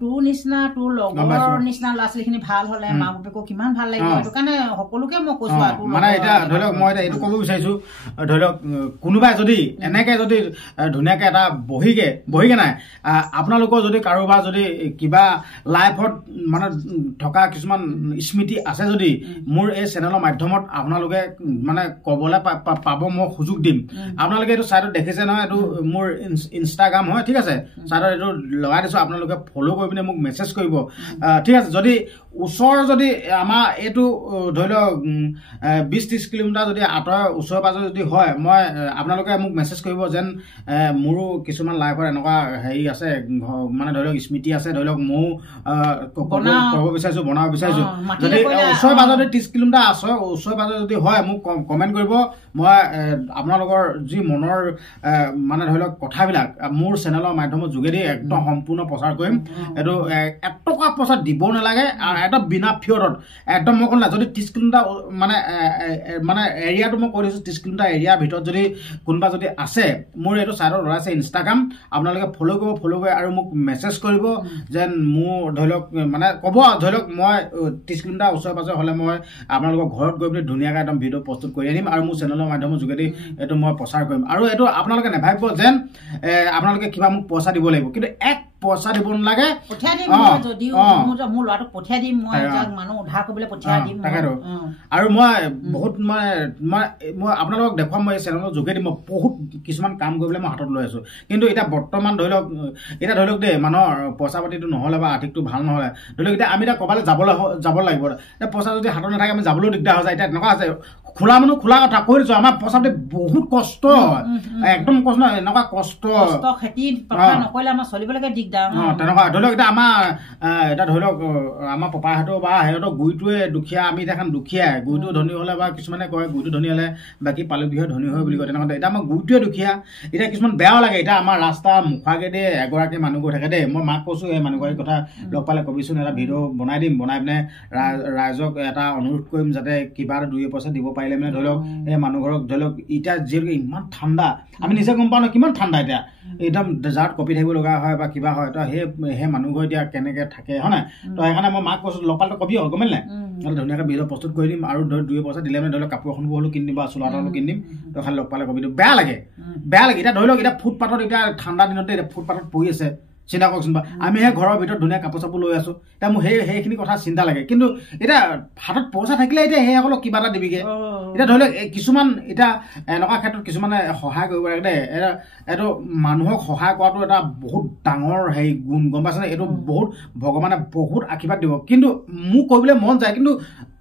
তোৰ নিচিনা তোৰ লগৰ নিচিনা ল'ৰা ছোৱালীখিনি ভাল হ'লে মা বাপেকো কিমান ভাল লাগিব সেইটো কাৰণে সকলোকে মই কৈছো মানে এতিয়া ধৰি লওক মই এতিয়া এইটো ক'ব বিচাৰিছো ধৰি লওক কোনোবাই যদি এনেকে যদি ধুনীয়াকে এটা বহিকে নাই আপোনালোকৰ যদি কাৰোবাৰ যদি কিবা লাইফত মানে থকা কিছুমান স্মৃতি আছে যদি মোৰ এই চেনেলৰ মাধ্যমত আপোনালোকে মানে ক'বলৈ পাব মই সুযোগ দিম আপোনালোকে এইটো চাইডত দেখিছে নহয় এইটো মোৰ ইনষ্টাগ্ৰাম হয় ঠিক আছে চাইডত এইটো লগাই দিছোঁ আপোনালোকে ফ'ল' কৰি পিনে মোক মেছেজ কৰিব ঠিক আছে যদি ওচৰ যদি আমাৰ এইটো ধৰি লওক 20-30 কিলোমিটাৰ যদি আঁতৰৰ ওচৰে পাজৰে যদি হয় মই আপোনালোকে মোক মেছেজ কৰিব যেন মোৰো কিছুমান লাইফত এনেকুৱা হেৰি আছে মানে ধৰি লওক স্মৃতি আছে ধৰি লওক ময়ো ক'ব বিচাৰিছোঁ বনাব বিচাৰিছোঁ যদি ওচৰে পাজৰে 30 কিলোমিটাৰ আছে ওচৰে পাজৰে যদি হয় মোক কমেণ্ট কৰিব মই আপোনালোকৰ যি মনৰ মানে ধৰি লওক কথাবিলাক মোৰ চেনেলৰ মাধ্যমৰ যোগেদি একদম সম্পূৰ্ণ প্ৰচাৰ কৰিম এইটো এটকা পইচা দিব নালাগে একদম বিনা ফিয়ৰত একদম মই ক'লো যদি 30 কিলোমিটাৰ মানে এৰিয়াটো মই কৈ দিছোঁ 30 কিলোমিটাৰ এৰিয়াৰ ভিতৰত যদি কোনোবা যদি আছে মোৰ এইটো চাইডত ওলাই আছে ইনষ্টাগ্ৰাম আপোনালোকে ফ'ল' কৰিব আৰু মোক মেছেজ কৰিব যেন মোৰ ধৰি লওক মানে ক'ব ধৰি লওক মই 30 কিলোমিটাৰ ওচৰে পাজৰে হ'লে মই আপোনালোকৰ ঘৰত গৈ পিনে ধুনীয়াকৈ একদম ভিডিঅ' প্ৰস্তুত কৰি আনিম আৰু মোৰ চেনেলৰ মাধ্যমৰ যোগেদি এইটো মই প্ৰচাৰ কৰিম আৰু এইটো আপোনালোকে নাভাবিব যেন আপোনালোকে কিবা মোক পইচা দিব লাগিব কিন্তু এক পইচা দিব নালাগে পঠিয়াই দিম যদিও মোৰ ল'ৰাটোক পঠিয়াই দিম মই মানুহ উদ্ধাৰ কৰিবলৈ পঠিয়াই দিম তাকেতো আৰু মই বহুত মই আপোনালোকক দেখুৱাম মই এই চেনেলৰ যোগেদি মই বহুত কিছুমান কাম কৰিবলৈ মই হাতত লৈ আছোঁ কিন্তু এতিয়া বৰ্তমান ধৰি লওক দেই মানুহৰ পইচা পাতিটো নহ'লে বা আৰ্থিকটো ভাল নহ'লে ধৰি লওক এতিয়া আমি এতিয়া ক'ৰবালৈ যাব লাগিব এতিয়া পইচা যদি হাতত নাথাকে আমি যাবলৈও দিগদাৰ হৈ যায় এতিয়া তেনেকুৱা আছে খোলা মানুহ খোলা কথা কৈ দিছোঁ আমাৰ পইচা পাতি বহুত কষ্ট একদম কষ্ট এনেকুৱা কষ্ট খেতি নকৰিলে আমাৰ চলিবলৈকে দিগদাৰ তেনেকুৱা ধৰি লওক এতিয়া আমাৰ এতিয়া ধৰি লওক আমাৰ পপাহঁতৰ বা সিহঁতৰ গুৰিটোৱে দুখীয়া আমি এতিয়া দুখীয়াই গুৰিটো ধনী হ'লে বা কিছুমানে কয় গুৰিটো ধনী হ'লে বাকী পালক বিহুৱে ধনী হয় বুলি কয় তেনেকুৱা এতিয়া আমাৰ গুৰিটোৱে দুখীয়া এতিয়া কিছুমান বেয়াও লাগে এতিয়া আমাৰ ৰাস্তা মুখাগেদি এগৰাকী মানুহ গৈ থাকে দেই মই মাক কৈছোঁ এই মানুহগৰাকীৰ কথা লগ পালে কবিচোন এটা ভিডিঅ' বনাই দিম বনাই পিনে ৰাইজক এটা অনুৰোধ কৰিম যাতে কিবা এটা 2 পইচা দিব পাৰিলে মানে ধৰি লওক এই মানুহ ঘৰক ধৰি লওক এতিয়া যিহেতুকে ইমান ঠাণ্ডা আমি নিজে গম পাওঁ ন কিমান ঠাণ্ডা এতিয়া একদম জাৰত কপি থাকিব লগা হয় বা কিবা হয় তো সেই মানুহঘৰ এতিয়া কেনেকৈ থাকে হয় নাই তো সেইকাৰণে মই মাক কৈছোঁ লগ পালে কবি গম পালে নাই ধুনীয়াকৈ ভিডিঅ' প্ৰস্তুত কৰি দিম আৰু 2 পইচা দিলে মানে ধৰি লওক কাপোৰ এখন হ'লেও কিনি দিম বা চোলা এটা হ'লেও কিনি দিম তো খালি লগ পালে কবি দিম বেয়া লাগে এতিয়া ধৰি লওক এতিয়া ফুটপাথত এতিয়া ঠাণ্ডা দিনতে এতিয়া ফুটপাথত পৰি আছে চিন্তা কৰকচোন বা আমি সেই ঘৰৰ ভিতৰত ধুনীয়া কাপোৰ চাপোৰ লৈ আছোঁ এতিয়া মোৰ সেইখিনি কথা চিন্তা লাগে কিন্তু এতিয়া হাতত পইচা থাকিলে এতিয়া সেইসকলক কিবা এটা দিবিগৈ এতিয়া ধৰি লওক কিছুমান এতিয়া এনেকুৱা ক্ষেত্ৰত কিছুমানে সহায় কৰিব লাগে দেই এইটো মানুহক সহায় কৰাটো এটা বহুত ডাঙৰ হেৰি গুণ গম পাইছেনে এইটো বহুত ভগৱানে বহুত আশীৰ্বাদ দিব কিন্তু মোক কৰিবলৈ মন যায় কিন্তু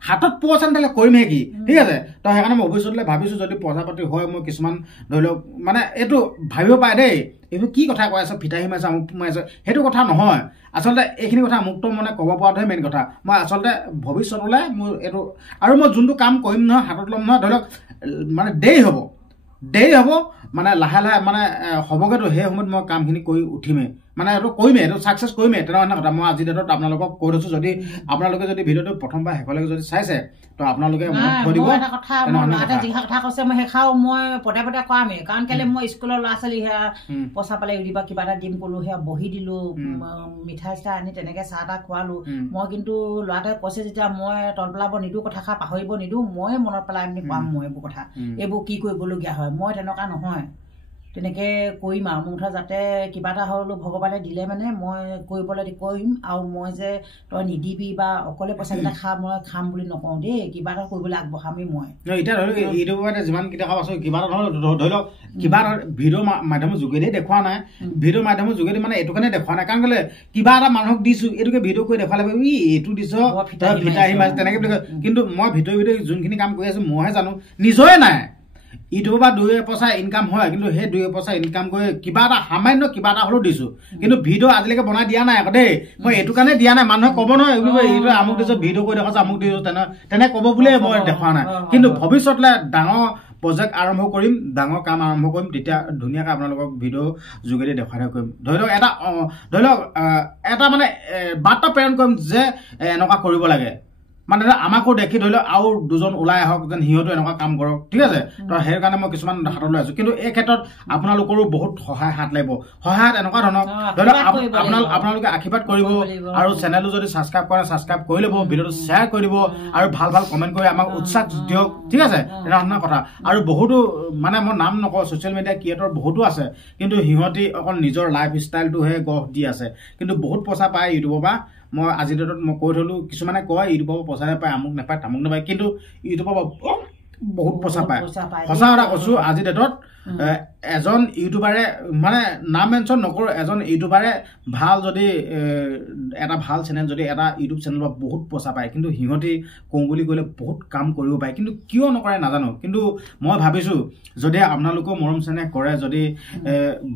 হাতত পইচা নাথাকিলে কৰিমহে কি ঠিক আছে তো সেইকাৰণে মই ভৱিষ্যতলৈ ভাবিছোঁ যদি পইচা পাতি হয় মই কিছুমান ধৰি লওক মানে এইটো ভাবিব পাৰে দেই এইটো কি কথা কৈ আছে ফিতাহী মাৰিছে আমুক মাৰিছে সেইটো কথা নহয় আচলতে এইখিনি কথা মুক্ত মনে ক'ব পৰাটোহে মেইন কথা মই আচলতে ভৱিষ্যতলৈ মোৰ এইটো আৰু মই যোনটো কাম কৰিম নহয় হাতত ল'ম নহয় ধৰি লওক মানে দেৰি হ'ব মানে লাহে মানে হ'বগৈতো সেই সময়ত মই কামখিনি কৰি উঠিমেই মানে এইটো কৰিমেই এইটো ছাকচেছ কৰিমেই তেনেকুৱা কথা মই আজি ডেটত আপোনালোকক কৈ থৈছোঁ যদি আপোনালোকে যদি ভিডিঅ'টো প্ৰথমবাৰ শেষলৈকে যদি চাইছে তো আপোনালোকে কৈ দিব এটা কথা যিষা কথা কৈছে মই সেইষাও মই পদে কৰামেই কাৰণ কেলৈ মই স্কুলৰ ল'ৰা ছোৱালী সেয়া পইচা পালে দিবা কিবা এটা দিম ক'লোঁ সেয়া বহি দিলোঁ মিঠাই চিঠাই আনি তেনেকৈ চাহ তাহ খোৱালোঁ মই কিন্তু ল'ৰাটোৱে কৈছে যেতিয়া মই তল পেলাব নিদিওঁ কথাষাৰ পাহৰিব নিদিওঁ মই মনত পেলাই আমি পাম মই এইবোৰ কথা এইবোৰ কি কৰিবলগীয়া হয় মই তেনেকুৱা নহয় তেনেকে কৰিম আৰু মোৰ কথা যাতে কিবা এটা হ'লেও ভগৱানে দিলে মানে মই কৰিবলৈ কৰিম আৰু মই যে তই নিদিবি বা অকলে পইচাকেইটা মই খাম বুলি নকওঁ দেই কিবা এটা কৰিবলৈ আগবঢ়ামেই মই এতিয়া ধৰি লওক ইউটিউবতে যিমান কিতাপ আছে কিবা এটা ধৰি লওক কিবা এটা ভিডিঅ' মাধ্যমৰ যোগেদি দেখুওৱা নাই ভিডিঅ' মাধ্যমৰ যোগেদি মানে এইটো কাৰণে দেখুওৱা নাই কাৰণ কেলে কিবা এটা মানুহক দিছো এইটোকে ভিডিঅ' কৰি দেখুৱালে এইটো দিছ ভিটাহি মাছ তেনেকে বুলি কয় কিন্তু মই ভিডিঅ' যোনখিনি কাম কৰি আছো মইহে জানো নিজৰে নাই ইউটিউবৰ পৰা 2 পইচা ইনকাম হয় কিন্তু সেই 2 পইচা ইনকাম কৰি কিবা এটা সামান্য কিবা এটা হ'লেও দিছো কিন্তু ভিডিঅ' আজিলৈকে বনাই দিয়া নাই আকৌ দেই মই এইটো কাৰণে দিয়া নাই মানুহে ক'ব নহয় এইটো আমুক দিছো ভিডিঅ' কৰি দেখাইছো আমুক দিছো তেনে ক'ব বুলিয়ে মই দেখুওৱা নাই কিন্তু ভৱিষ্যতলৈ ডাঙৰ প্ৰজেক্ট আৰম্ভ কৰিম ডাঙৰ কাম আৰম্ভ কৰিম তেতিয়া ধুনীয়াকৈ আপোনালোকক ভিডিঅ' যোগেদি দেখুৱাই কৰিম ধৰি লওক এটা মানে বাৰ্তা প্ৰেৰণ কৰিম যে এনেকুৱা কৰিব লাগে মানে আমাকো দেখি ধৰি লওক আৰু 2জন ওলাই আহক যেন সিহঁতো এনেকুৱা কাম কৰক ঠিক আছে তো সেইকাৰণে মই কিছুমান হাতত লৈ আছো কিন্তু এই ক্ষেত্ৰত আপোনালোকৰো বহুত সহায় হাত লাগিব সহায়ত এনেকুৱা ধৰণৰ ধৰি লওক আপোনালোকে আশীৰ্বাদ কৰিব আৰু চেনেলটো যদি ছাবস্ক্ৰাইব কৰে ছাবস্ক্ৰাইব কৰি ল'ব ভিডিঅ'টো শ্বেয়াৰ কৰি দিব আৰু ভাল কমেণ্ট কৰি আমাক উৎসাহ দিয়ক ঠিক আছে তেনেধৰণৰ কথা আৰু বহুতো মানে মই নাম নকওঁ ছ'চিয়েল মিডিয়া ক্ৰিয়েটৰ বহুতো আছে কিন্তু সিহঁতি অকল নিজৰ লাইফ ষ্টাইলটোহে গঢ় দি আছে কিন্তু বহুত পইচা পায় ইউটিউবৰ পৰা মই আজিৰ ডেটত মই কৈ থলো কিছুমানে কয় ইউটিউবৰ পৰা পইচা নাপায় আমুক নাপায় তামুক নাপায় কিন্তু ইউটিউবৰ পৰা বহুত পইচা পায় সঁচা কথা কৈছো আজিৰ ডেটত এজন ইউটিউবাৰে মানে নাম মেনশ্যন নকৰোঁ এজন ইউটিউবাৰে ভাল যদি এটা ভাল চেনেল যদি এটা ইউটিউব চেনেলৰ পৰা বহুত পইচা পায় কিন্তু সিহঁতি কওঁ বুলি ক'লে বহুত কাম কৰিব পাৰে কিন্তু কিয় নকৰে নাজানো কিন্তু মই ভাবিছোঁ যদি আপোনালোকেও মৰম চেনেহ কৰে যদি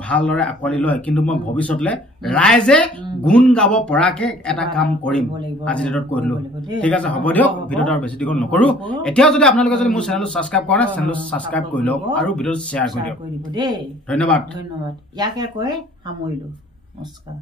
ভালদৰে আঁকোৱালি লয় কিন্তু মই ভৱিষ্যতলৈ ৰাইজে গুণ গাব পৰাকৈ এটা কাম কৰিম আজিৰ ডেটত কৈ দিলোঁ ঠিক আছে হ'ব দিয়ক ভিডিঅ'টো আৰু বেছি দীঘল নকৰোঁ এতিয়াও যদি আপোনালোকে যদি মোৰ চেনেলটো ছাবস্ক্ৰাইব কৰে চেনেলটো ছাবস্ক্ৰাইব কৰি লওক আৰু ভিডিঅ'টো শ্বেয়াৰ কৰি দিয়ক কৰি দিব দেই ধন্যবাদ ইয়াকে কৈ সামৰিলোঁ নমস্কাৰ